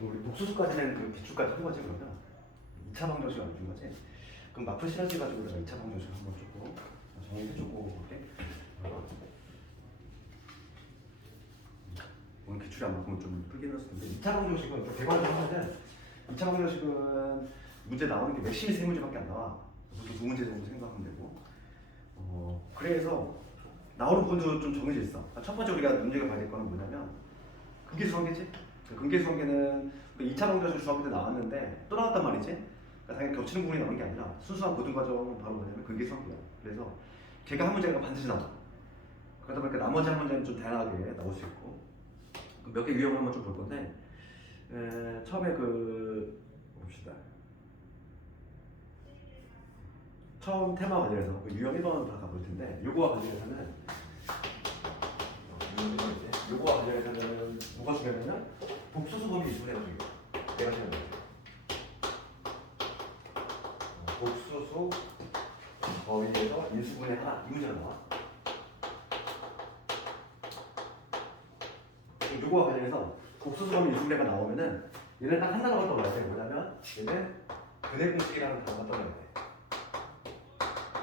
우리 복수수까지는 그 기출까지 한 거지 그러면 2차 방정식 안 준 거지. 그럼 마플 실험지 가지고 내가 2차 방정식 한번 조금 정리해주고 볼게. 오늘 기출이 안 맞으면 좀 풀긴 했을 텐데 2차 방정식은 또 개괄적으로 하면은 2차 방정식은 문제 나오는 게 맥심이 세 문제밖에 안 나와. 보통 두 문제 정도 생각하면 되고. 그래서 나오는 부분도 좀 정해져 있어. 첫 번째 우리가 문제가 봐야 될 거는 뭐냐면 근계수관계지. 근계수관계는 2차 방정식 중학교 때 나왔는데 또 나왔단 말이지. 그러니까 당연히 겹치는 부분이 나오는 게 아니라 순수한 고등 과정은 바로 뭐냐면 근계수관계야. 그래서 걔가 한 문제가 반드시 나와. 그러다 보니까 나머지 한 문제는 좀 다양하게 나올 수 있고 몇 개 유형을 한번 좀 볼 건데 처음에 봅시다. 처음 테마 관련해서 유형 1번 다 가볼 텐데 요거와 관련해서는 요거와 관련해서는 뭐가 중요하냐면 복수수 범위 이수분해가 중요해. 내가 생각해. 복수수 범위에서 인수분해 하나 이 문제가 나와. 요거와 관련해서 복수수 범위 인수분해가 나오면은 얘는 딱 한 단어가 떠올라야 돼. 뭐냐면 얘는 근해 공식이라는 단어가 떠올라야 돼.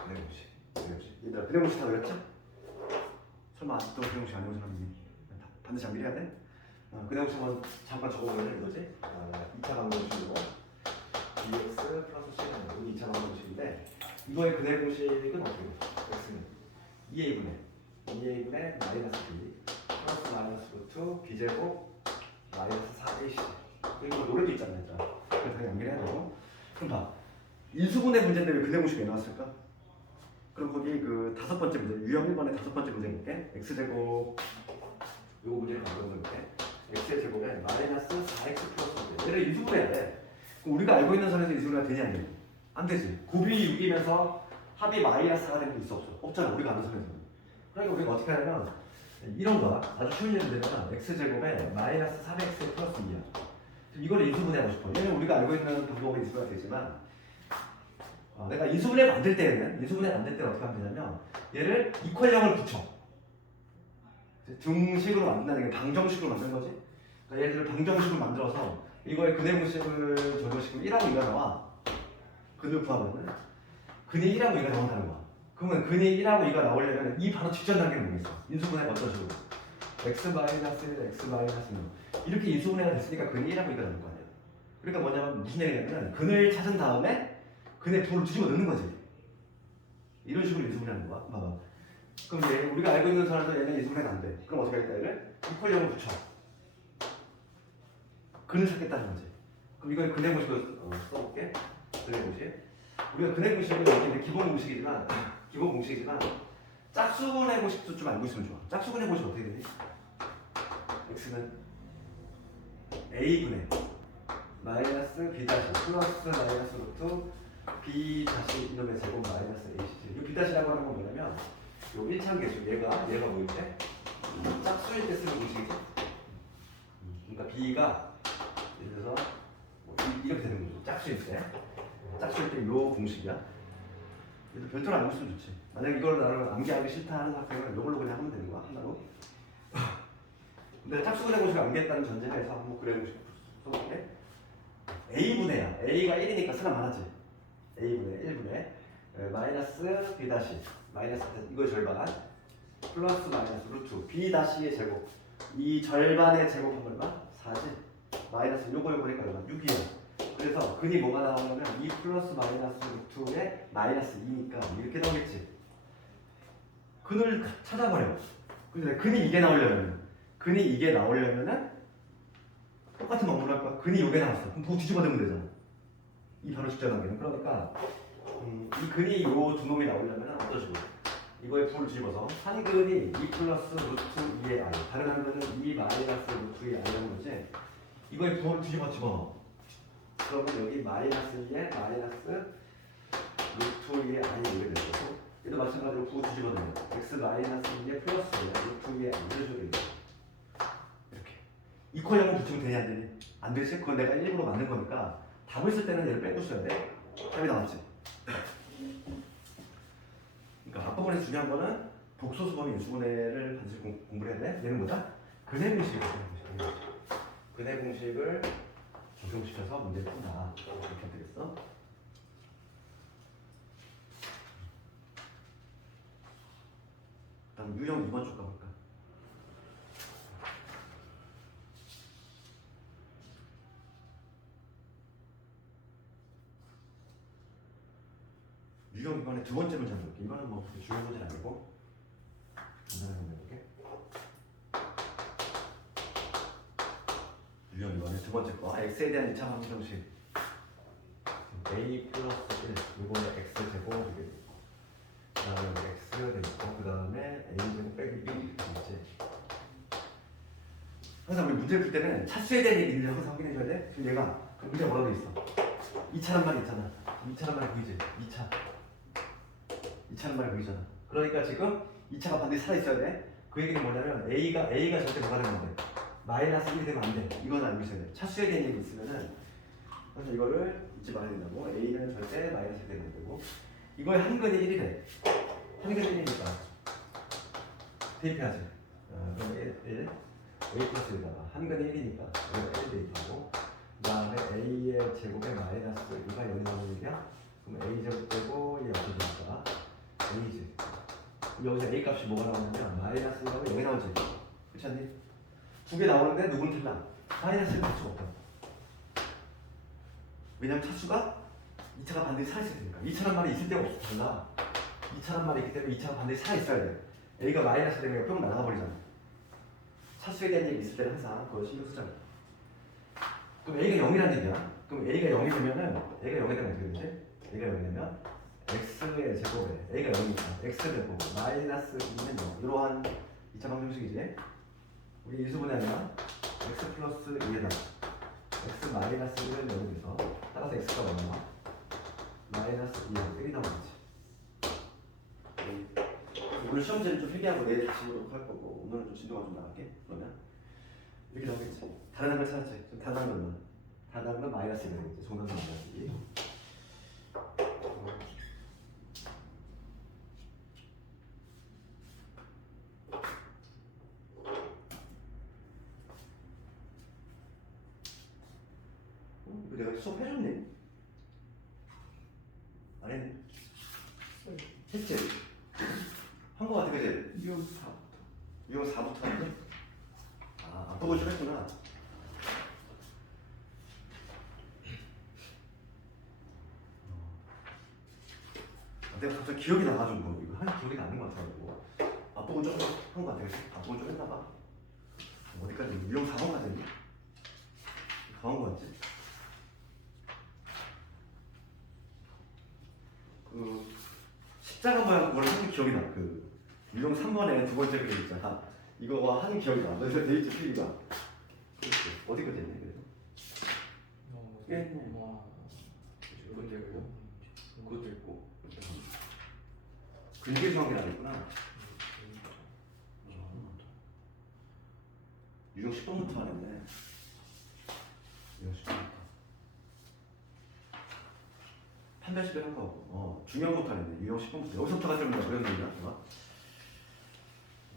근해 공식. 얘들아 근해 공식 다 외웠죠? 설마 아직도 근해 공식 안 외운 사람이 반드시 암기해야 돼? 근해 공식 한번 잠깐 적어보면 이거지? 2차 방정식이고 dx 플러스 c는 여기 2차 방정식인데 이거의 근해 공식은 어떻게 돼? x는 2a분의 마이너스 b 플러스 마이너스 루트 b제곱 마이너스 4ac 그리고 노래도 있잖아요. 그래서 당연히 연결해야 되고. 그럼 봐. 인수분해 문제인데 왜 근해 공식이 왜 나왔을까? 그럼 거기 그 다섯 번째 문제 유형 1번의 다섯 번째 문제 볼게. x제곱 요거 문제를 만들어볼게. x의 제곱에 마이너스 4x 플러스 얘를 인수분해해야 돼. 그럼 우리가 알고 있는 선에서 인수분해가 되냐 안 되냐? 안 되지. 곱이 6이면서 합이 마이너스 4가 되는 게 있어 없어? 없잖아. 우리가 아는 선에서는. 그러니까 우리가 어떻게 하냐면 이런 거야. 아주 쉬운 예를 들면 x제곱에 마이너스 3x 플러스 2야. 이걸 인수분해하고 싶어. 얘는 우리가 알고 있는 방법으로 인수가 되지만 내가 인수분해 만들 때는 어떻게 하면 되냐면 얘를 이퀄형을 붙여. 등식으로 만든다는 게 방정식으로 만든 거지. 그러니까 얘를 방정식으로 만들어서 이거의 근해 공식을 적용시키면 1하고 2가 나와. 근을 구하면 근이 1하고 2가 나온다는 거야. 그러면 근이 1하고 2가 나오려면 이 바로 직전 단계는 뭐겠어? 인수분해가 어떤 식으로? x-1, x-6 이렇게 인수분해가 됐으니까 근이 1하고 2가 나올 거 아니야. 그러니까 뭐냐면 무슨 얘기냐면 근을 찾은 다음에 근의 부호를 뒤집어 넣는 거지. 이런 식으로 인수분해하는 거야. 봐봐. 그럼 얘 우리가 알고 있는 사람도 얘는 인수분해가 안 돼. 그럼 어떻게 할까 얘를? 이퀄형을 붙여. 근을 찾겠다는 거지. 그럼 이걸 근해 공식으로 써볼게. 근해 공식. 우리가 근해 공식은 여기 기본 공식이지만 짝수근해 공식도 좀 알고 있으면 좋아. 짝수근해 공식 어떻게 되니? x는 a분의 마이너스 b 다시 플러스 마이너스 루트 b 다시 이놈의 제곱 마이너스 ac. 이 b 다시라고 하는 건 뭐냐면 요 1차항 계수 얘가 뭐일 때? 짝수일 때 쓰는 공식이지. 그러니까 b가 예를 들어서 이렇게 되는 거죠. 짝수일 때 요 공식이야. 얘도 별도로 알고 있으면 좋지. 만약에 이걸 나를 암기하기 싫다 하는 학생은 이걸로 그냥 하면 되는 거야. 하나로. 근데 짝수근해 공식을 암기했다는 전제하에서 한번 그래 공식 써볼게. a분해야. a가 1이니까 수가 많았지. a분의 1분의 마이너스 b 다시 마이너스 이거 절반 플러스 마이너스 루트 b 다시의 제곱 이 절반의 제곱하면 얼마? 4지. 마이너스 요거 보니까 얼마? 6이야. 그래서 근이 뭐가 나오냐면 2 플러스 마이너스 루트에 마이너스 2니까 이렇게 나오겠지. 근을 찾아버려. 근데 근이 이게 나오려면은 똑같은 방법을 할 거야. 근이 요게 나왔어. 그럼 부호 뒤집어 넣으면 되잖아. 이 바로 직전 단계는. 그러니까 이 근이 요 두 놈이 나오려면 어떤 식으로? 이거의 부호를 뒤집어서 한 근이 2 플러스 루트 2의 i 다른 한 근은 2 마이너스 루트 2의 i라는 거지. 이거의 부호를 뒤집어 집어넣어. 그러면 여기 마이너스 2에 마이너스 루트 2의 i를 올리게 되고 얘도 마찬가지로 부호 뒤집어 넣으면 x 마이너스 2에 플러스 2에 루트 2의 i 이런 식으로 이렇게 이퀄형을 붙이면 되냐 안 되니? 안 되지? 그건 내가 일부러 만든 거니까 답을 쓸 때는 얘를 빼고 써야 돼. 답이 나왔지? 그러니까 앞부분에서 중요한 거는 복소수 범위 인수분해를 반드시 공부를 해야 돼. 얘는 뭐다? 근해 공식이야. 근해 공식을 적용시켜서 문제를 푼다. 이렇게 하면 되겠어? 다음 유형 2번 쭉 가볼까? 유형 2번의 두 번째 문제 한번 볼게. 이거는 뭐 중요한 문제는 아니고 간단하게 한번 해볼게. 유형 2번의 두 번째 거 x에 대한 2차 방정식 a 플러스 1 이거는 x 제곱 이게 그 다음에 x가 되고 그 다음에 a 제곱 빼기 b 이렇게 되겠지. 항상 우리 문제를 풀 때는 차수에 대한 얘기를 항상 확인해줘야 돼. 그럼 얘가 그 문제가 뭐라고 돼 있어? 2차란 말이 있잖아. 2차란 말이 보이지? 2차란 말이 보이잖아. 그러니까 지금 2차가 반드시 살아있어야 돼. 그 얘기는 뭐냐면 A가 절대 뭐가 되면 안 돼. 마이너스 1이 되면 안 돼. 이건 알고 있어야 돼. 차수에 대한 얘기 있으면은 그래서 이거를 잊지 말아야 된다고. A는 절대 마이너스 1이 되면 안 되고 이거의 한근이 1이 돼. 한근이 1이니까 대입해야지. 그럼 1 A 플러스 1에다가 한근이 1이니까 이거 1 대입하고 그 다음에 A의 제곱에 마이너스 2가 0이 나오는 얘기야? 그럼 A 제곱 되고 이게 어떻게 되니까 A지. 여기서 A 값이 뭐가 나오냐면 마이너스 1하고 0이 나오지. 그렇지 않니? 두 개 나오는데 누구는 틀려? 마이너스 1은 갈 수가 없다. 왜냐면 차수가 2차가 반드시 살아있어야 되니까. 2차란 말이 있을 데가 없어. 달라. 2차란 말이 있기 때문에 2차가 반드시 살아있어야 돼. A가 마이너스 되면 뿅 나가버리잖아. 차수에 대한 얘기 있을 때는 항상 그걸 신경 쓰잖아. 그럼 A가 0이라는 얘기야. 그럼 A가 0이 되면은 A가 0이 되면 어떻게 되지? A가 0이 되면 X의 제곱에 A가 0이니까 X 제곱 마이너스 2는 0 이러한 2차 방정식이지. 우리 인수분해하면 X 플러스 2에다 X 마이너스 1은 0이 돼서 따라서 X가 얼마? 마이너스 2가 1이 나오겠지. 오늘 시험지는 좀 회개하고 내일 다시 보도록 할 거고 오늘은 좀 진도가 좀 나갈게. 그러면 이렇게 나오겠지. 다른 한글 찾았지. 좀 다른 한글만. 다른 한글은 마이너스 1이 되겠지. 종단은 마이너스 2. 이거 내가 수업 해줬니? 안 했니? 했지? 한 거 같아, 그지? 유형 4부터. 유형 4부터 하는데? 아, 앞부분 좀 했구나. 내가 갑자기 기억이 나가지고 이거 한 기억이 나는 것 같아가지고 앞부분 좀 한 거 같아, 그지? 앞부분 좀 했나봐. 어디까지? 유형 4번까지 했니? 더 한 거 같지? 그 십자가 모양 그걸 한 기억이 나. 그 유형 3번에 두 번째 그림 있잖아. 이거와 한 기억이 나. 그래서 데이트 필기가 어디까지 했냐 그래서? 예. 그것도 있고, 그것도 있고. 근계 중앙이 안 있구나. 유형 10번부터 안 했네. 유형 10번부터. 판별식을 한 거. 중요한 것도 안 했네. 유형 10번부터. 여기서부터가 좀 어려운데요.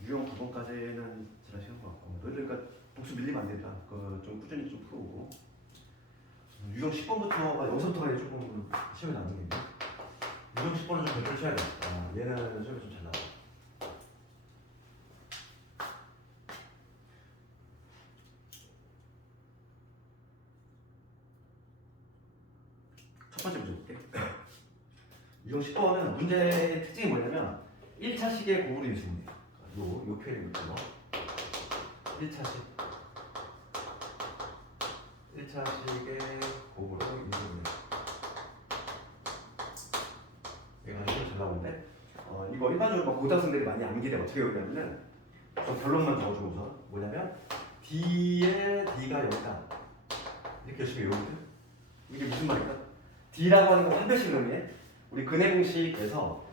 유형 9번까지는 잘 시간 것 같고. 그러니까 복수 밀리면 안 된다. 좀 꾸준히 좀 풀어오고. 유형 10번부터가 여기서부터가 조금 시험이 나는 게. 유형 10번은 좀 배를 쳐야 돼. 얘는 시험이 좀 잘 나와. 첫 번째 문제 볼게. 유형 10번은 문제의 특징이 뭐냐면 1차식의 고구려 유수분해. 요 표현이 있죠. 1차식의 고구려 유수분해. 얘가 이렇게 잘 나오는데 이거 일반적으로 막 고등학생들이 많이 암기돼 어떻게 외우냐면은 좀 결론만 적어주고서 뭐냐면 D의 D가 여기다 이렇게 열심히 외우거든. 이게 무슨 말일까? D라고 하는 건 판별식 의미에 우리 근해 공식에서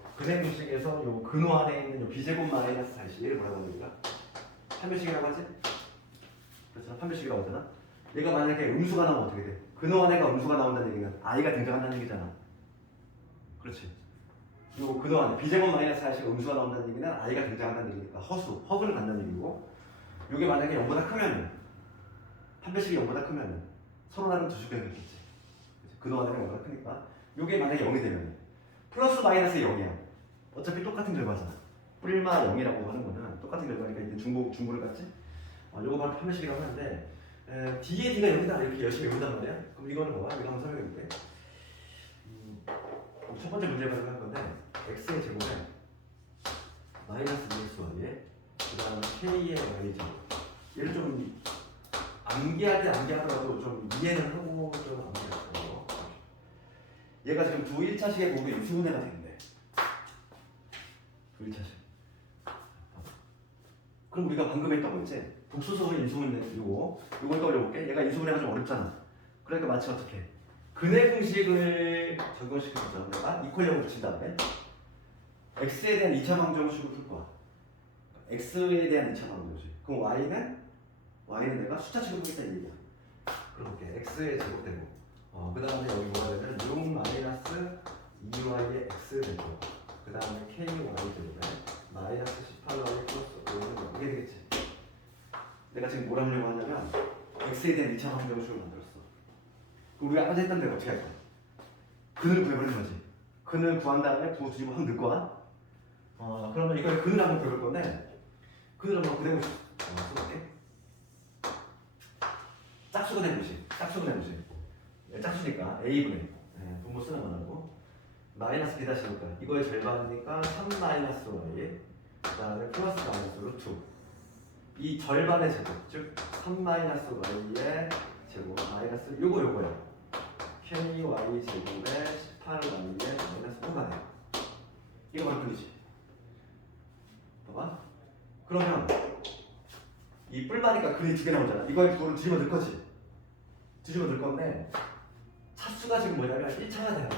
요 근호 안에 있는 요 b제곱 마이너스 41을 뭐라고 하는 거야? 판별식이라고 하지? 그렇죠? 판별식이라고 하잖아. 얘가 만약에 음수가 나오면 어떻게 돼? 근호 안에가 음수가 나온다는 얘기는 i가 등장한다는 얘기잖아. 그렇지? 요 근호 안에 b제곱 마이너스 40이 음수가 나온다는 얘기는 i가 등장한다는 얘기니까 허수를 갖는 얘기고 요게 만약에 0보다 크면 판별식이 0보다 크면 서로 다른 두 수변이겠지. 근호 안에는 0보다 크니까 요게 만약에 0이 되면 플러스 마이너스 0이야. 어차피 똑같은 결과잖아. 뿔마 0이라고 하는 거는 똑같은 결과니까 이제 중보를 갖지. 요거 바로 판별식이라고 하는데 D의 D가 0이다 이렇게 열심히 외운단 말이야. 그럼 이거는 뭐야? 이거 한번 설명해볼게. 첫 번째 문제 발생할 건데 x의 제곱에 마이너스 2xy에 그 다음에 k의 y제곱. 얘를 좀 암기하더라도 좀 이해는 하고 좀 암기했어. 얘가 지금 두 1차식의 곱이 유수분해가 되는데 두 1차식. 그럼 우리가 방금 했던 거 있지? 복수속은 인수분해 요걸 떠올려볼게. 얘가 인수분해가 좀 어렵잖아. 그러니까 마치 어떻게 근해 공식을 적용시켜서 내가 이퀄형을 붙인 다음에 x에 대한 2차 방정식을 풀 거야. x에 대한 2차 방정식. 그럼 y는 내가 숫자식으로 풀겠다는 얘기야. 그렇게 x의 제곱되고 그 다음에 여기 뭐가 되면 6 마이너스 2y의 x 되고 그 다음에 ky 제곱에 마이너스 18y 플러스 5는 이게 되겠지. 내가 지금 뭘 하려고 하냐면 x에 대한 2차 방정식을 만들었어. 그럼 우리가 아까 했던 데가 어떻게 할 거야? 근을 구해버리는 거지. 근을 구한 다음에 부호 뒤집어 확 넣을 거야. 그러면 이걸 근을 한번 구해볼 건데 근을 한번 그대로 써볼게. 짝수가 된 것이 짝수니까 a분의 분모 쓰는 거라고 마이너스 b 다시 볼까. 이거의 절반이니까 3 마이너스 y 그 다음에 플러스 마이너스 루트 이 절반의 제곱 즉 3 마이너스 y의 제곱 마이너스 요거야 ky 제곱에 18y의 마이너스 5가 돼. 이거 바로 근이지. 봐봐. 그러면 이 뿔마니까 근이 두 개 나오잖아. 이거의 부호를 뒤집어 넣을 거지. 뒤집어 넣을 건데 차수가 지금 뭐냐면 1차가 돼야 돼.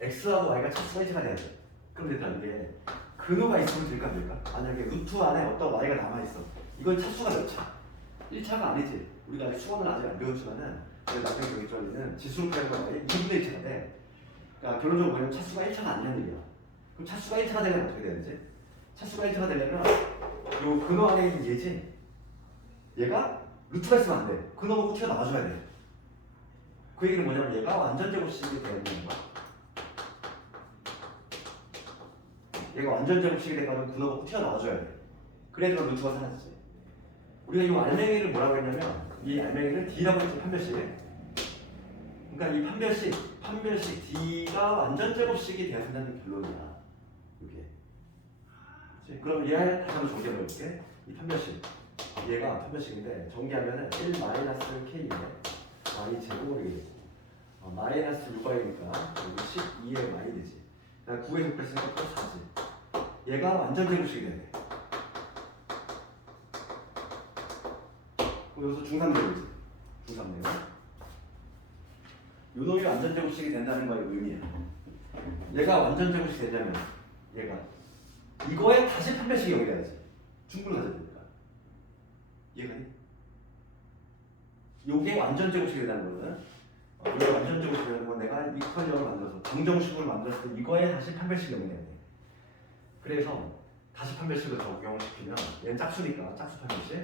x하고 y가 차수가 1차가 돼야 돼. 그럼 얘들아 이게 근호가 있으면 될까 안 될까? 만약에 루트 안에 어떤 y가 남아있어. 이건 차수가 몇 차? 1차가 아니지. 우리가 아직 수학을 아직 안 배웠지만은 나중에 경기점에는 지수로 표현한 거에 2분의 1차가 돼. 그러니까 결론적으로 뭐냐면 차수가 1차가 아니라는 얘기야. 그럼 차수가 1차가 되려면 어떻게 돼야 되지? 차수가 1차가 되려면 요 근호 안에 있는 얘지. 얘가 루트가 있으면 안 돼. 근호하고 튀어나와줘야 돼. 그 얘기는 뭐냐면 얘가 완전 제곱식이 돼야 되는 거야. 얘가 완전 제곱식이 돼가지고 근호하고 튀어나와줘야 돼. 그래야 루트가 사라지지. 우리가 이 알맹이를 뭐라고 했냐면 이 알맹이를 D라고 했지. 판별식. 그러니까 이 판별식 D가 완전 제곱식이 돼야 된다는 결론이야. 이게. 그럼 얘 다시 한번 정리해볼게. 이 판별식. 얘가 판별식인데 정리하면은 1 마이너스 k에 y 제곱이 마이너스 6y니까 여기 12의 y 되지. 그러니까 9의 제곱 했으니까 플러스 4지. 얘가 완전 제곱식이 돼야 돼. 그럼 여기서 중3제곱이지. 중3제곱. 요 놈이 완전 제곱식이 된다는 거의 의미야. 얘가 완전 제곱식이 되려면 얘가 이거에 다시 판별식이 연결해야지. 중불을 가져야 되니까. 이해가니? 요게 완전 제곱식이 된다는 거는 이게 완전 제곱식이 되는 건 내가 이퀄형을 만들어서 방정식으로 만들었을 때 이거에 다시 판별식이 연결해야 돼. 그래서 다시 판별식을 적용시키면 얘는 짝수니까 짝수 판별식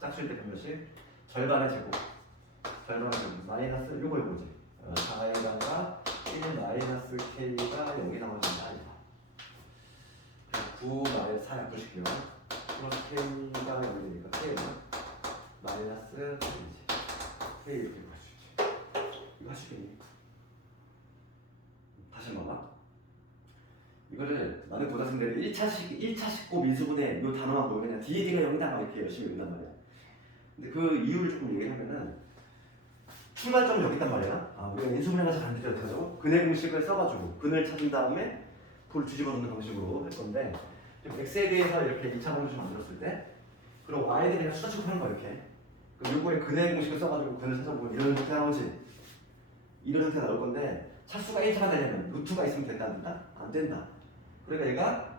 짝수일 때 판별식 절반의 제곱 마이너스 요걸 보지. 4에다가 1 마이너스 k가 0이 나와준다. 9 마이너스 4 약분시키면 플러스 k가 0이 되니까 k는 마이너스 3이지. k 이렇게 할 수 있지. 이거 할 수 있겠니? 다시 한번 봐봐. 이거를 나는 고등학생들이 1차식 곱 인수분해 요 단어만 보면 그냥 DAD가 0이다 막 이렇게 열심히 외운단 말이야. 근데 그 이유를 조금 얘기하면은 출발점은 여기 있단 말이야. 우리가 인수분해가 잘 안 되죠. 어떡하죠? 근해 공식을 써가지고 근을 찾은 다음에 그걸 뒤집어 놓는 방식으로 할 건데 x에 대해서 이렇게 2차 방정식 만들었을 때 그럼 y에 대해서 수다치고 하는 거야 이렇게. 그럼 요거에 근해 공식을 써가지고 근을 찾아보면 이런 형태 나오지. 이런 형태 나올 건데 차수가 1차가 되려면 루트가 있으면 된다 안 된다? 안 된다. 그러니까 얘가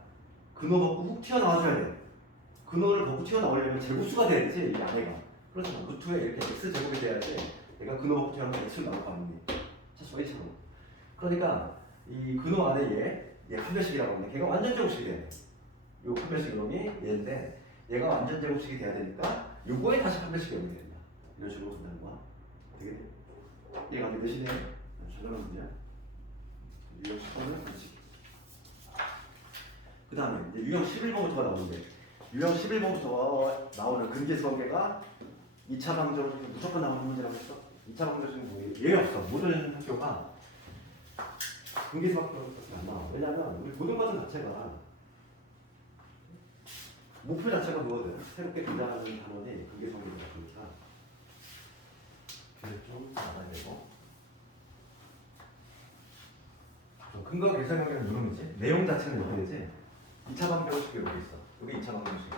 근호 벗고 훅 튀어나와줘야 돼. 근호를 벗고 튀어나오려면 제곱수가 돼야지 이 안에가. 그렇죠. 루트에 이렇게 x제곱이 돼야지 얘가 근호 벗고 튀어나오면 x를 나올 거 아니니. 차수가 1차로. 그러니까 이 근호 안에 얘 판별식이라고 하는데 걔가 완전 제곱식이 돼. 요 판별식 이놈이 얘인데 얘가 완전 제곱식이 돼야 되니까 요거에 다시 판별식이 연결이 된다. 이런 식으로 본다는 거야. 되겠네. 얘가 안 되시네. 잘 나가는 문제야. 유형 10번은 그렇지. 그 다음에 이제 유형 11번부터 나오는데 유형 11번부터 나오는 근계수 관계가 2차 방정식 중에 무조건 나오는 문제라고 했어. 2차 방정식 중에 뭐 예외 없어. 모든 학교가 근계수밖에 안 나와. 왜냐면 우리 모든 과정 자체가 목표 자체가 뭐거든? 새롭게 등장하는 단원이 근계수 관계가 그러니까 그래서 좀 알아야 되고 근거 계산 관계는 누름이지? 내용 자체는 어떻게 되지? 2차 방정식이 여기 있어. 여기 2차 방정식.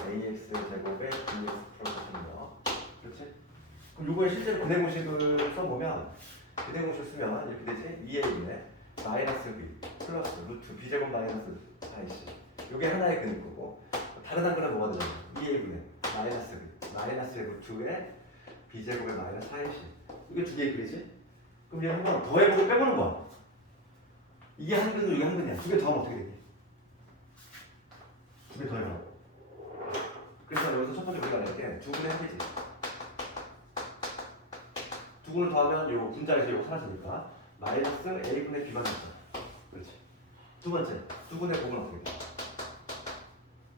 ax 제곱에 bx 플러스인 거. 그렇지? 그럼 요거에 실제로 근해공식을 써보면 근해공식을 쓰면 이렇게 되지? 2a분의 마이너스 b 플러스 루트 b제곱 마이너스 4ac. 요게 하나의 근일 거고 다른 한 근은 뭐가 되잖아? 2a분의 마이너스 b 마이너스 루트에 b제곱에 마이너스 4ac. 이게 두 개의 글이지? 그럼 얘 한번 더해보고 빼보는 거야. 이게 한 근이고 이게 한 근이야. 두 개 더하면 어떻게 되니? 두 개 더해보라고. 그래서 여기서 첫 번째 우리가 낼게 두 분의 합이지. 두 분을 더하면 요 분자에서 이거 사라지니까 마이너스 a분의 b가 됐어. 그렇지. 두 번째 두 분의 곱은 어떻게 돼?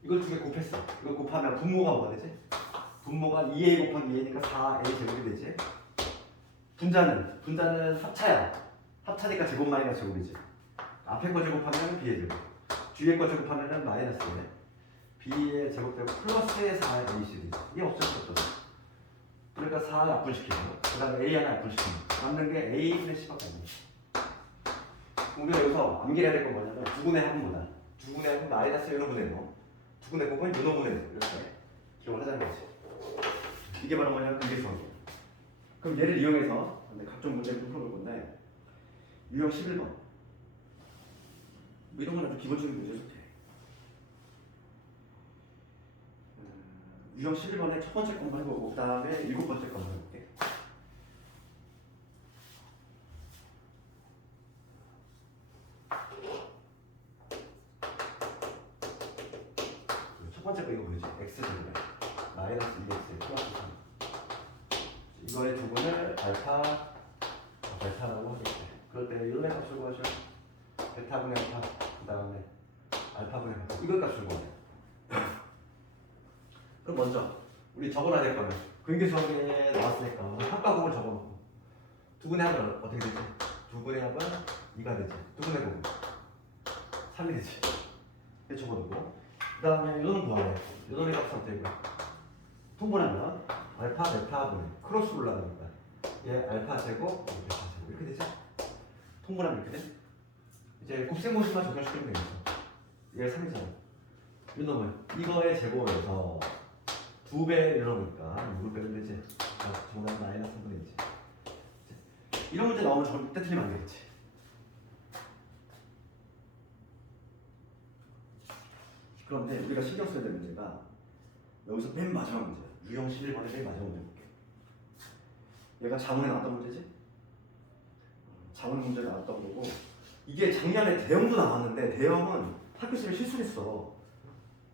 이걸 두 개 곱했어. 이걸 곱하면 분모가 뭐가 되지? 분모가 2a 곱하기 2a니까 4a 제곱이 되지. 분자는 합차야. 합차니까 제곱 마이너스 제곱이지. 앞에 거 제곱하면 b의 제곱. 뒤에 거 제곱하면 마이너스에 b의 제곱되고 플러스의 4의 a식이 이게 없을 수 없거든. 그러니까 4 약분시키고 그 다음에 a 하나 약분시키고 남는 게 a분의 10밖에 안 돼. 우리가 여기서 암기해야 될 건 뭐냐면 두분의 합분보다 두분의 합은 마이너스 요노분의 요 두분의 곱은 요노분의 요 이렇게 기억을 하자는 거지. 이게 바로 뭐냐면 근계수관계. 그럼 얘를 이용해서 각종 문제를 좀 풀어볼 건데 유형 11번 이런 건 아주 기본적인 문제 속해. 유형 11번에 첫 번째 거 한번 해보고 그 다음에 일곱 번째 거 한번 해볼게. 첫 번째 거 이거 보이지? x제곱에 마이너스 2x 플러스 3 이거의 두분을 알파 베타라고 하겠지. 그럴 때 이런 값을 구하죠. 베타분의 알파 그 다음에 알파분의 베타 이걸 값을 구하네. 그럼 먼저 우리 적어놔야 될 거는 근계수학에 나왔으니까 합과곱을 적어놓고 두 분의 합은 어떻게 되지? 두 분의 합은 2가 되지. 두 분의 곱은 3이 되지. 이렇게 적어놓고 그 다음에 이거는 구하래. 이놈의 값은 어떻게 돼? 통분하면 알파 베타분의 크로스 올라가니까 얘 알파 제곱 베타 제곱 이렇게 되지? 통분하면 이렇게 돼? 이제 곱셈공식만 적용시키면 되겠어. 얘가 3이잖아. 이놈은 이거의 제곱에서 2배 이러니까 6을 빼면 되지. 정답은 마이너스 3분의 1이지. 이런 문제 나오면 절대 틀리면 안 되겠지. 그런데 우리가 신경 써야 될 문제가 여기서 맨 마지막 문제야. 유형 11번의 맨 마지막 문제 볼게. 얘가 자문에 나왔던 문제지? 자문 문제 나왔던 거고 이게 작년에 대형도 나왔는데 대형은 학교쌤이 실수를 했어.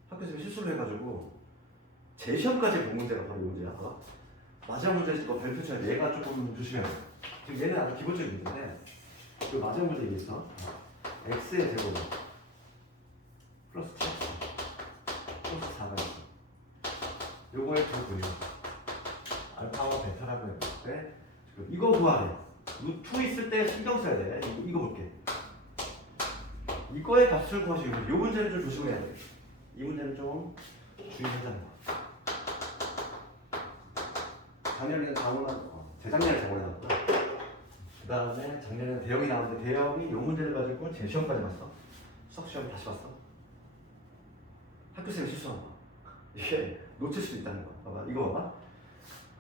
학교쌤이 실수를 해가지고 재시험까지 본 문제가 바로 이 문제야. 마지막 문제에서 이거 별표 쳐야 돼. 얘가 조금 조심해야 돼. 지금 얘는 아주 기본적인 문제인데 그 마지막 문제에 의해서 x의 제곱 플러스 7 플러스 4가 있어. 요거의 두 분이 알파와 베타라고 했을 때 이거 구하래. 루트 있을 때 신경 써야 돼. 이거 볼게. 이거의 값을 구하시면 이 문제는 좀 조심해야 돼. 이 문제는 좀 주의하자는 거. 작년에는 재작년에 자문에 나왔고 그 다음에 작년에는 대형이 나왔는데 대형이 이 문제를 가지고 재시험까지 봤어. 수학시험 다시 봤어. 학교생이 실수한 거. 이게 놓칠 수도 있다는 거. 봐봐. 이거 봐봐.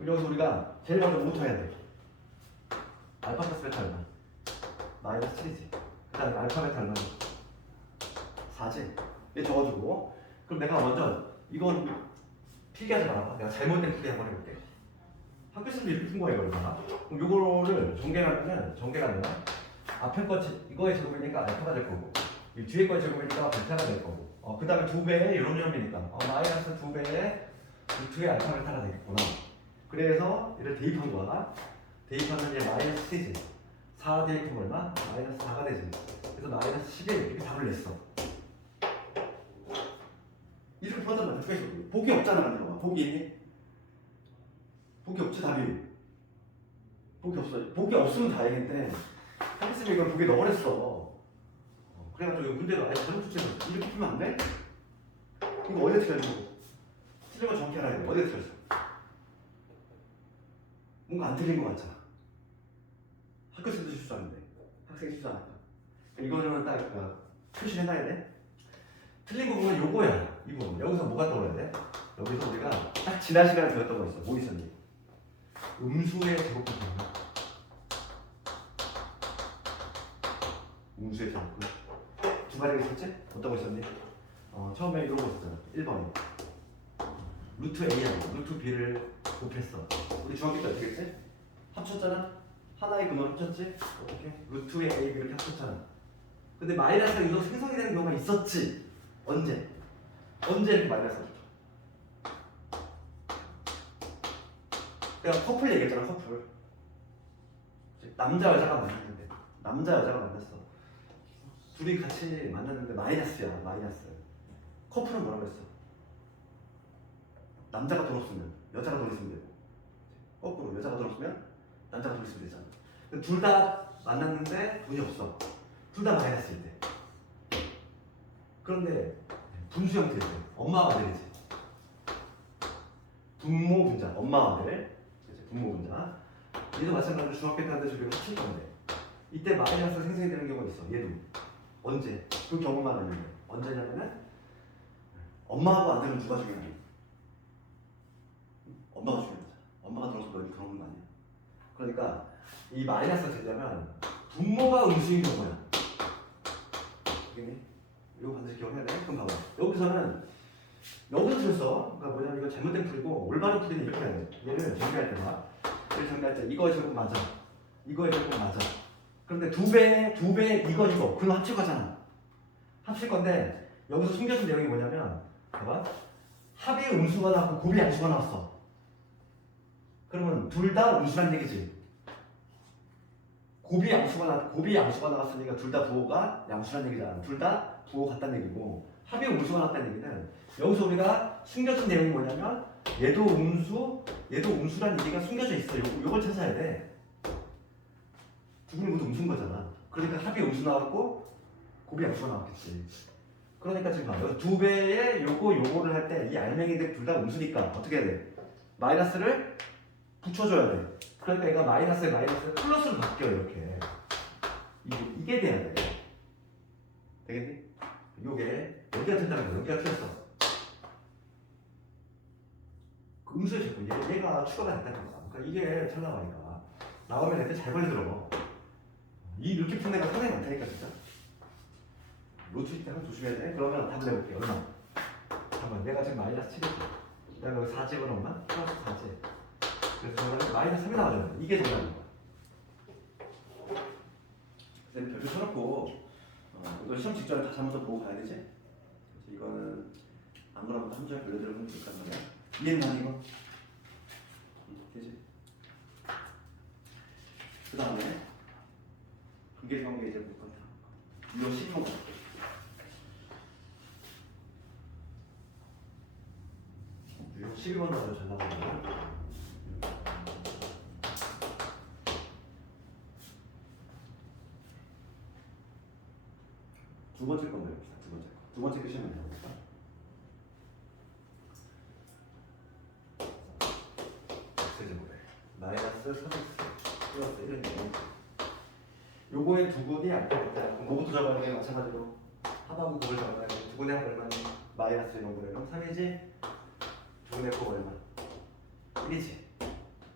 여기서 우리가 제일 먼저 뭐부터 해야 돼? 알파 플러스 베타 얼마? 마이너스 7이지. 그 다음에 알파 베타 얼마니? 4지. 얘 적어주고 그럼 내가 먼저 이건 필기하지 말아봐. 내가 잘못된 필기 한번 해볼게. 학교생도 이렇게 푼 거예요. 얼마나? 그럼 요거를 전개가 되면 앞에 거 이거의 제곱이니까 알파가 될 거고 이 뒤에 거의 제곱이니까 베타가 될 거고 그 다음에 2배의 이놈이니까 마이너스 2배의 루트의 알파 베타가 되겠구나. 그래서 얘를 대입한 거야. 대입하면 얘 마이너스 3지. 4 대입하면 얼마? 마이너스 4가 되지. 그래서 마이너스 11 이렇게 답을 냈어. 이렇게 풀었단 말이야. 빼서. 복이 없잖아. 만들어봐. 복이 있니? 복이 없지 답이. 복이 없어. 복이 없으면 다행인데 학생이 이걸 복에 넣어버렸어. 그래가지고 이거 문제가 아예 잘못 풀었어. 이렇게 풀면 안 돼? 이거 어디에 틀렸냐고. 틀린 거 정확히 알아야 돼. 어디에 틀렸어? 뭔가 안 틀린 거 같잖아. 학교생도 실수하는데 학생이 실수 안 할까? 이거는 딱 표시를 해놔야 돼. 틀린 부분은 요거야. 이 부분. 여기서 뭐가 떠올라야 돼? 여기서 우리가 딱 지난 시간에 배웠던 거 있어. 뭐 있었니? 음수의 제곱분. 음수의 제곱분. 두 가지가 있었지? 어떤 거 있었니? 처음에 이런 거 있었잖아. 1번에 루트 A하고 루트 B를 곱했어. 우리 중학교 때 어떻게 했지? 합쳤잖아? 하나의 근원 합쳤지? 어떻게? 루트의 A, B를 합쳤잖아. 근데 마이너스가 이거 생성이 되는 경우가 있었지? 언제? 언제 이렇게 마이너스가 붙어? 내가 커플 얘기했잖아. 커플. 남자 여자가 만났는데 남자 여자가 만났어. 둘이 같이 만났는데 마이너스야. 마이너스. 커플은 뭐라고 했어? 남자가 돈 없으면 여자가 돈 있으면 되고, 거꾸로 여자가 돈 없으면 남자가 돈 있으면 되잖아. 둘 다 만났는데 돈이 없어. 둘 다 마이너스일 때. 그런데 분수 형태일 때 엄마와 아들이지. 분모 분자, 엄마와 아들. 그치? 분모 분자. 얘도 마찬가지로 중학교 때 한테 우리가 합칠 건데 이때 마이너스 생성이 되는 경우가 있어. 얘도. 언제? 그 경우만 알면 돼. 언제냐면은 엄마하고 아들은 누가 중요해? 엄마가 중요하잖아. 엄마가 들어서 너희 그런 건 아니야. 그러니까 이 마이너스가 되려면 분모가 음수인 경우야. 알겠니? 이거 반드시 기억해야 돼. 그럼 봐봐. 여기서 틀렸어. 그러니까 뭐냐면 이거 잘못된 풀이고 올바른 풀이는 이렇게 해야 돼. 얘를 정리할 때 봐. 얘를 정리할 때 이거의 제곱 맞아. 이거의 제곱 맞아. 그런데 두 배 이거 그럼 합칠 거잖아. 합칠 건데 여기서 숨겨진 내용이 뭐냐면 봐봐. 합이 음수가 나왔고 곱이 양수가 나왔어. 그러면 둘 다 음수란 얘기지. 곱이 양수가 나왔으니까 둘 다 부호가 양수란 얘기잖아. 둘 다 부호 같다는 얘기고 합이 음수가 나왔다는 얘기는 여기서 우리가 숨겨진 내용이 뭐냐면 얘도 음수란 얘기가 숨겨져 있어. 요걸 찾아야 돼. 두 분이 모두 음수인 거잖아. 그러니까 합이 음수 나왔고 곱이 양수가 나왔겠지. 그러니까 지금 봐. 여기 두 배에 요거를 할 때 이 알맹이들 둘 다 음수니까 어떻게 해야 돼? 마이너스를 붙여줘야 돼. 그러니까 얘가 마이너스에 플러스로 바뀌어 이렇게. 이게 돼야 돼. 되겠니? 요게 여기가 된다는 거야. 여기가 틀렸어. 그 음수에 자꾸 얘가 추가가 됐다는 거야. 그러니까 이게 잘 나와니까 나오면 애들 잘 걸리더라고. 이렇게 푼 애가 상당히 많다니까 진짜. 로트 있다가 조심해야 돼. 그러면 답을 내볼게. 얼마? 잠깐만, 내가 지금 마이너스 7이지. 내가 여기 4집은 얼마? 플러스 4집. 그래서 저는 마이너스 3이 나와줘요. 이게 정답인 거야. 선생님 별표 쳐놓고 이거 시험 직전에 다시 한 번 더 보고 가야 되지? 그래서 이거는 안 그러면 한 줄에 걸려들으면 될까 말이야. 이해는 안 이거? 되지? 그 다음에 관계 관계 이제 볼 거야. 이거 10번 갈게. 이거 11번 나와서 잘 나가거든. 두 번째 거 내봅시다. 두 번째 거 시험에 내봅시다. x제곱에 마이너스 3x 플러스 1은 요거의 두 분이 안 되겠다. 뭐부터 잡아야 돼? 마찬가지로 합하고 곱을 잡아야 돼. 두 분의 합 얼마니? 마이너스 이런 거는 3이지? 두 분의 곱 얼마? 1이지?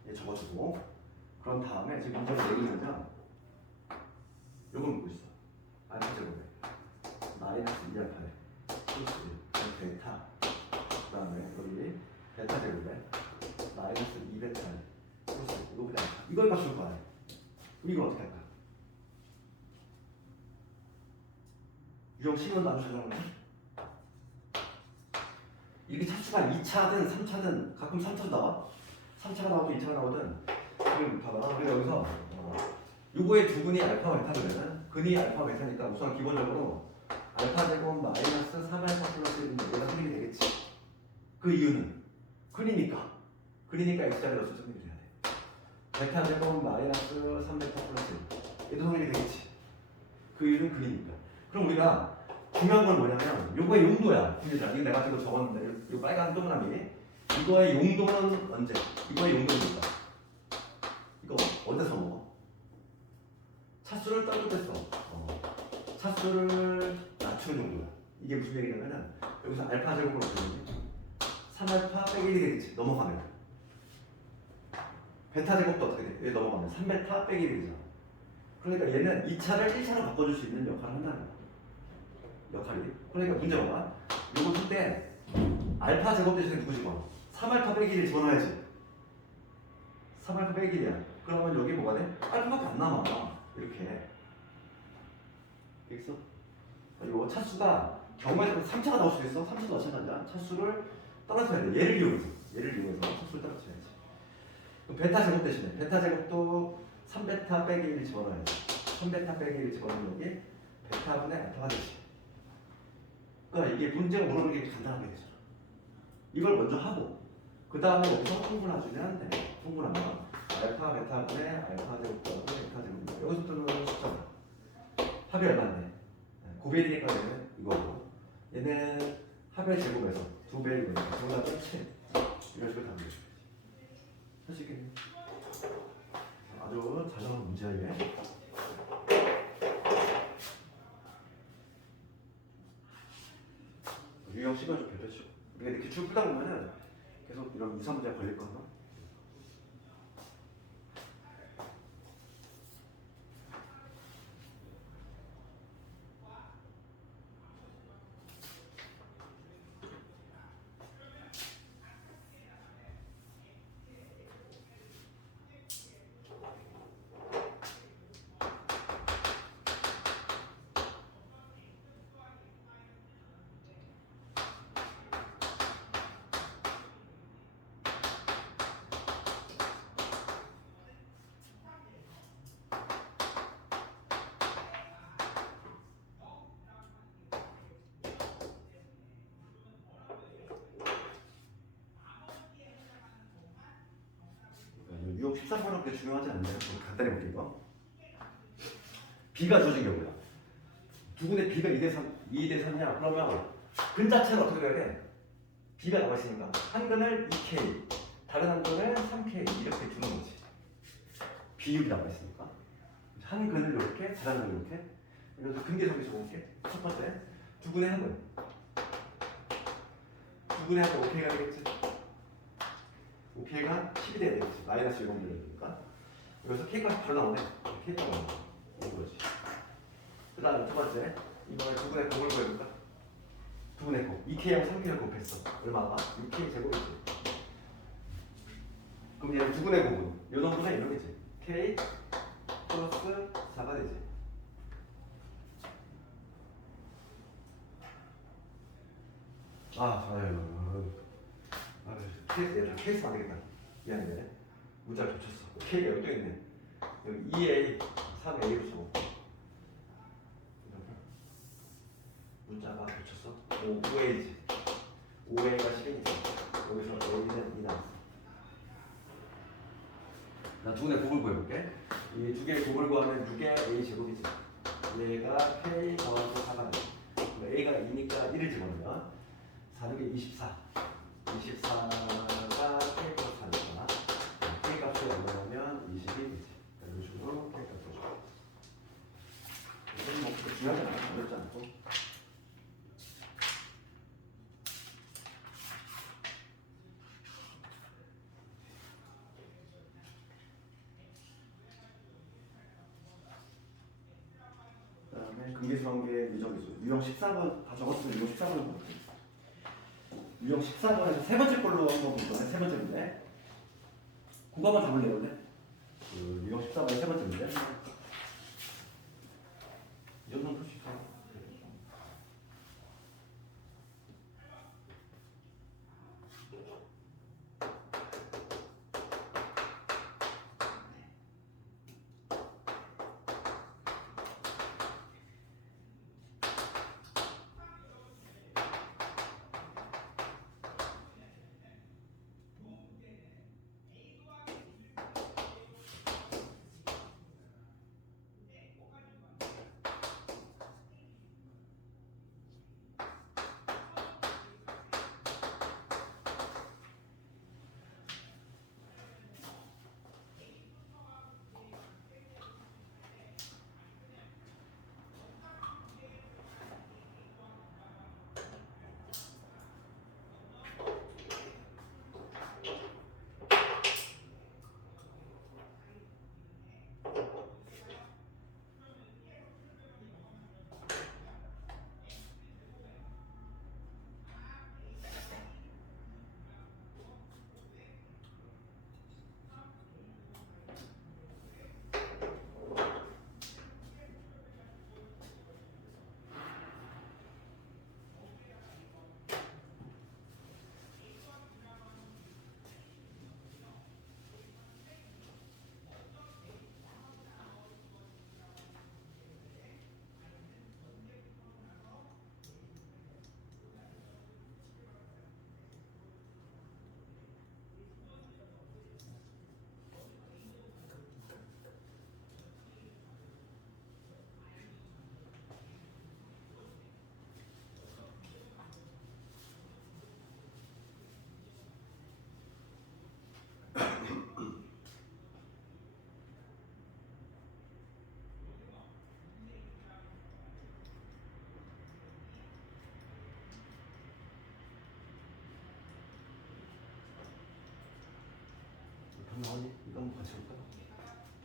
얘 적어주고 그런 다음에 지금 문제를 내리면 요걸 묻고 있어. x제곱에 마이너스 2알파에 플러스 1 베타 그 다음에 여기 베타 제곱에 마이너스 2베타에 플러스 1 이거 그냥 이걸 맞출 거야. 이걸 어떻게 할까? 유형 식은 나누셔서 이렇게 차수가 2차든 3차든 가끔 3차도 나와. 3차가 나오든 2차가 나오든 지금 봐봐. 그래서 여기서 요거의 두 근이 알파 베타거든. 근이 알파 베타니까 우선 기본적으로 알파 제곱 마이너스 3알파 플러스 1인데 얘가 근이 되겠지. 그 이유는 근이니까 x자를 넣어서 정리를 해야 돼. 베타 제곱 마이너스 3베타 플러스 1 얘도 성립이 되겠지. 그 이유는 근이니까. 그럼 우리가 중요한 건 뭐냐면 요거의 용도야. 이거 내가 지금 적었는데 요 빨간 동그라미 이거의 용도는 언제? 이거의 용도는 뭐다? 이거 어디서 먹어? 차수를 떨고 뺐어. 차수를 낮추는 정도야. 이게 무슨 얘기냐면은 여기서 알파 제곱으로 되는데 3알파 빼기 1이 되겠지. 넘어가면. 베타 제곱도 어떻게 돼? 왜 넘어가면 3베타 빼기 1이 되잖아. 그러니까 얘는 2차를 1차로 바꿔줄 수 있는 역할을 한다는 거야. 역할이. 그러니까 문제 봐봐. 요거 풀 때 알파 제곱 대신에 누구 집어? 3알파 빼기 1을 집어넣어야지. 3알파 빼기 1이야. 그러면 여기 뭐가 돼? 알파밖에 안 남아. 이렇게. 알겠어? 요 차수가 경우에 따라 3차가 나올 수도 있어. 3차도 마찬가지야. 차수를 떨어져야 돼. 얘를 이용해서 차수를 떨어져야지. 그럼 베타 제곱 대신에 베타 제곱도 3베타 빼기 1을 집어넣어야지. 3베타 빼기 1을 집어넣으면 여기 베타분의 알파가 되지. 그러니까 이게 문제가 물어보는 게 간단하게 되잖아. 이걸 먼저 하고 그 다음에 여기서 통분해주면 돼. 통분하면 알파 베타분의 알파 제곱 더하기 베타 제곱. 여기서부터는 숫자가 합이 얼마인데? 고배니까 얘는 이거고 얘는 합의 제곱에서 2배 이거니까 정답은 7. 이런 식으로 답을 해줘야지. 할 수 있겠니? 아주 잘 나오는 문제야 이게. 유형 시간 좀 별로죠. 우리가 이렇게 쭉 풀다 보면은 계속 이런 유사 문제가 걸릴 거야. 유형 13번은 그렇게 중요하지 않나요? 간단히 볼게요. B가 주어진 경우야. 두 군데 B가 2대 3이야. 그러면 근 자체는 어떻게 돼야 돼? B가 나와 있으니까 한 근을 2K, 다른 한 근을 3K 이렇게 주는 거지. 비율이 나와 있으니까 한 근을 이렇게, 다른 근을 이렇게. 그래서 근계성이 적어볼게. 첫 번째, 두 근의 한 근. 두 근의 한 근, OK가 되겠지. OK가 10이 돼야 되겠지. 마이너스 1공 되니까. 여기서 K값이 바로 나오네. K값이 나오네. 이거지. 그 다음에 두 번째, 이번에 두 분의 곱을 구해볼까? 두 분의 곱. 2K하고 3K를 곱했어. 얼마가? 6K 제곱이지. 그럼 얘는 두 분의 곱은 요 놈보다 이렇게지. K 플러스 4가 되지. 케이스 안 되겠다. 미안해. 문자를 겹쳤어. K가 여기 또 있네. 여기 2A, 3A 붙여. 문자가 겹쳤어. 5A지. 5A가 10이니까 여기서 A는 2 나왔어. 나 두 개의 곱을 구해볼게. 이 두 개의 곱을 구하면 6의 A 제곱이지. 얘가 K 더하기 4가 돼. A가 2니까 1을 집어넣으면 4, 6에 24. 24가 K 값 4니까 K 값을 얼마냐면 20이 되지. 이런 식으로 K 값을 줘. 이건 뭐 그렇게 중요하지 않아. 어렵지 않고. 근계수관계 미적이수. 유형 14번 다 적었으면 유형 14번 볼게요. 유형 14번에서 세 번째 걸로 한번 볼 거네. 세 번째 문제. 그거 한번 잡을래요, 근데? 유형 14번의 세 번째 문제. 이 정도는 풀 수 있어요. 나오니? 이거 한번 같이 볼까?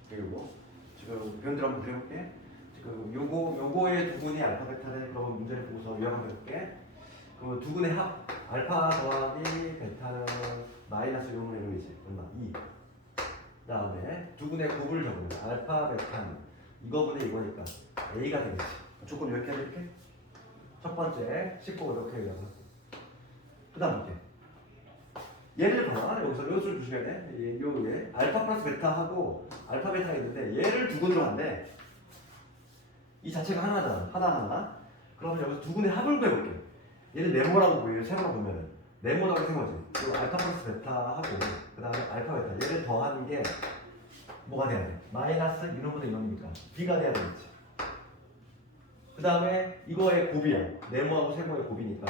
그리고 지금 표현들 한번 그려볼게. 지금 요거의 두근이 알파 베타네. 그러면 문제를 보고서 요약을 해볼게. 그 두근의 합 알파 더하기 베타는 마이너스 요놈의 요이지 얼마? 2. 그다음에 두근의 곱을 적으면 알파 베타는 이거분의 이거니까 A가 되겠지. 조건 이렇게 해줄게. 첫 번째 19가 이렇게 해서 그 다음 볼게. 얘를 봐. 여기서 요수를 조심해야 돼. 요 위에 알파 플러스 베타하고 알파 베타가 있는데 얘를 두근으로 한대. 이 자체가 하나잖아. 하나. 그러면 여기서 두근의 합을 구해볼게. 얘를 네모라고 보이고 세모라고 보면은 네모라고 세모지. 그리고 알파 플러스 베타하고 그 다음에 알파 베타 얘를 더하는 게 뭐가 돼야 돼? 마이너스 이놈보다 이놈이니까 B가 돼야 되겠지. 그 다음에 이거의 곱이야. 네모하고 세모의 곱이니까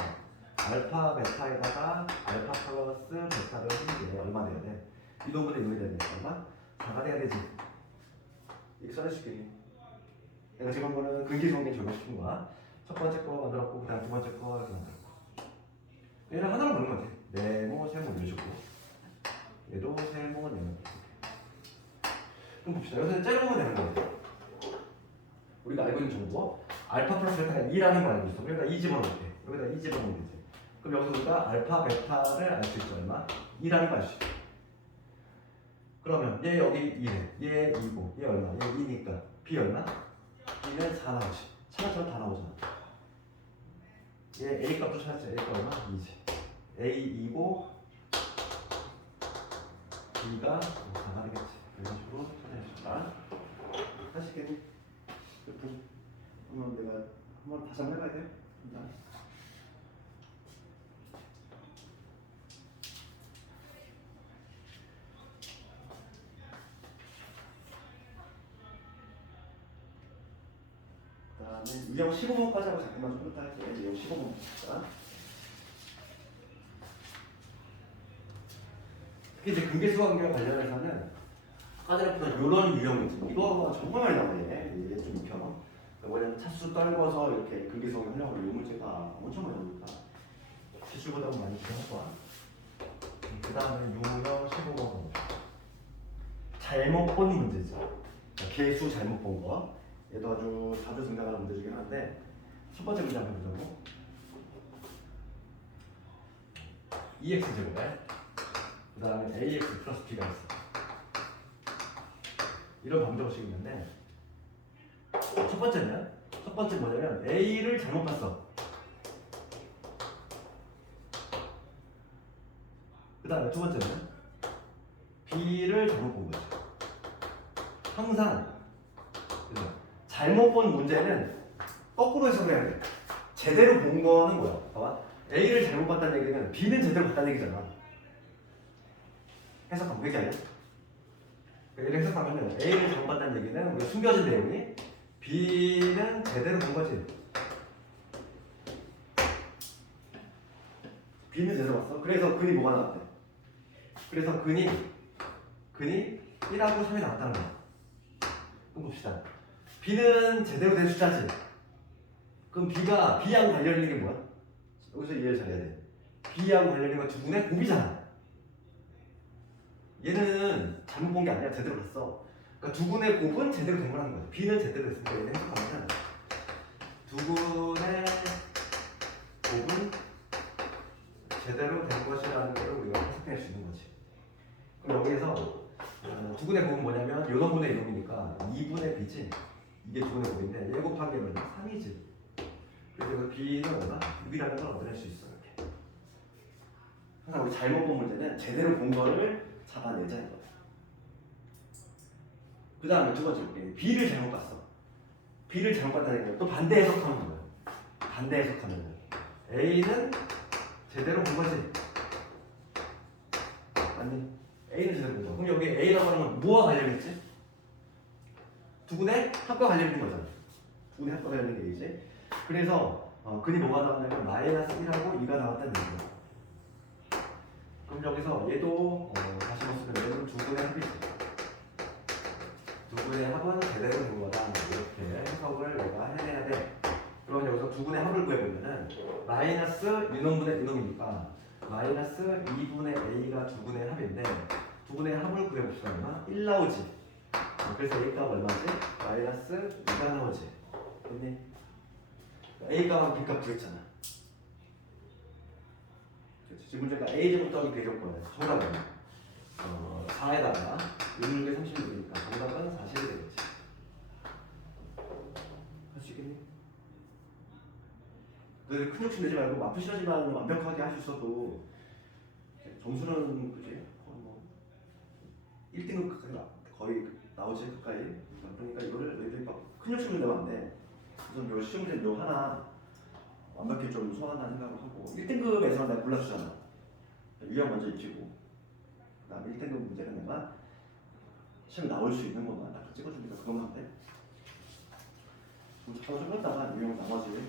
알파 베타에다가 알파 플러스 베타를 하는 게 얼마 돼야 돼? 이놈보다 이놈이 돼야 되니까 얼마? 4가 돼야 되지. 이렇게 써내줄게. 내가 지금 한 거는 근기성계 적용시킨 거야. 첫 번째 거 만들었고 그 다음 두 번째 거 이렇게 만들었고 얘를 하나로 넣는 거지. 네모 세모 이런 식으로 얘도 세모 네모. 그럼 봅시다. 여기서 째려보면 되는 거예요. 우리가 알고 있는 정보 알파 플러스 베타가 2라는 걸 알고 있어. 그러니까 2 집어넣을게. 여기다 2 집어넣으면 되지. 그럼 여기서 우리가 알파 베타를 알 수 있죠. 얼마? 2라는 걸 알 수 있어. 그러면 얘 여기 2네. 얘 2고 얘 얼마? 얘 2니까 B 얼마? B는 4 나오지. 차라처럼 다 나오잖아. 얘 A 값도 찾았지. A 값 얼마? 2지. A 2고 B가 4가 되겠지. 이런 식으로 찾아내줄까? 하시겠니? 한번 내가 한번 다시 한번 해봐야 돼요. 그다음에 유형 15번까지 하고 잠깐만 좀 이따 할게요. 유형 15번 봅시다. 특히 이제 근계수학과 관련해서는 아까 전에 보던 이런 유형이지. 이거 정말 많이 나와요. 이게 좀 익혀. 뭐냐면 차수 떨궈서 이렇게 근계수학을 하려고 이 문제가 엄청 많이 나옵니다. 기술보다 많이 기억할 거야. 그 다음에 유형 15번 잘못 본 문제죠. 개수 잘못 본 거. 얘도 아주 자주 등장하는 문제 중에 하나인데 첫 번째 문제 한번 보자고. EX제곱에 그 다음에 AX 플러스 B가 있어. 이런 방정식이 있는데 첫 번째 뭐냐면 A를 잘못 봤어. 그 다음에 두 번째는 B를 잘못 본 거지. 항상 잘못 본 문제는 거꾸로 해석해야 돼. 제대로 본 거는 뭐야? 봐봐. A를 잘못 봤다는 얘기는 B는 제대로 봤다는 얘기잖아. 해석하면 그게 아니야? 얘를 해석하면 A를 잘못 봤다는 얘기는 우리가 숨겨진 내용이 B는 제대로 본 거지. B는 제대로 봤어. 그래서 근이 뭐가 나왔대? 그래서 근이 1하고 3이 나왔다는 거야. 그럼 봅시다. B는 제대로 된 숫자지. 그럼 B가 B하고 관련 있는 게 뭐야? 여기서 이해를 잘해야 돼. B하고 관련 있는 건 두분의 곱이잖아. 얘는 잘못 본 게 아니라 제대로 봤어. 그러니까 두분의 곱은 제대로 된 거라는 거야. B는 제대로 됐으니까 얘는 해석하면 두분의 곱은 제대로 된 것이라는 걸 우리가 해석할 수 있는 거지. 그럼 여기에서 두분의 곱은 뭐냐면 요놈분의 이놈이니까 2분의 B지. 이게 두분의 곱인데 얘 곱하기 하면 3이지. 그래서 B는 얼마? 6이라는 걸 얻어낼 수 있어. 이렇게. 항상 우리 잘못 본 문제는 제대로 본 거를 잡아내자는 거야. 그 다음에 두 번째 볼게. B를 잘못 봤어. B를 잘못 봤다는 게 또 반대 해석하는 거야. 반대 해석하면 A는 제대로 본 거지. 아니 A는 제대로 본 거. 그럼 여기 A라고 하는 건 뭐와 관련있지? 두분의 합과 관련 있는 거잖아. 두분의 합과 관련 있는 게 A지. 그래서 근이 뭐가 나왔냐면 마이너스 1하고 2가 나왔다는 얘기야. 그럼 여기서 얘도 다시 말씀드리면 얘는 두분의 합이 있어. 두분의 합은 제대로 된 거다. 이렇게 해석을 내가 해내야 돼. 그러면 여기서 두분의 합을 구해보면은 마이너스 1놈분의 1놈이니까 마이너스 2분의 A가 두분의 합인데 부분의 합을 구해봅시다. 얼마? 1 나오지. 그래서 A 값 얼마지? 마이너스 2가 나오지. 됐니? A 값은 B 값 구했잖아. 그렇지. 지금 문제가 A 제곱 더하기 B 제곱 거야. 정답은 4에다가 6, 6에 36이니까 정답은 40이 되겠지. 할 수 있겠니? 큰 욕심 내지 말고 앞으로 싫어지만 완벽하게 할 수 있어도 점수는 그지? 뭐 1등급 거의 나오지 가까이. 그러니까 이거를 너희들이 막큰 욕심을 내면 안 돼. 우선 요 시험 문제 요 하나 완벽히 좀 소화한다는 생각을 하고 1등급에서 내가 골라주잖아. 유형 먼저 익히고 그다음에 1등급 문제는 내가 시험 나올 수 있는 것만 딱 찍어주니까 그것만 하면 돼. 좀 잠깐 좀 했다가 유형 나머지 유형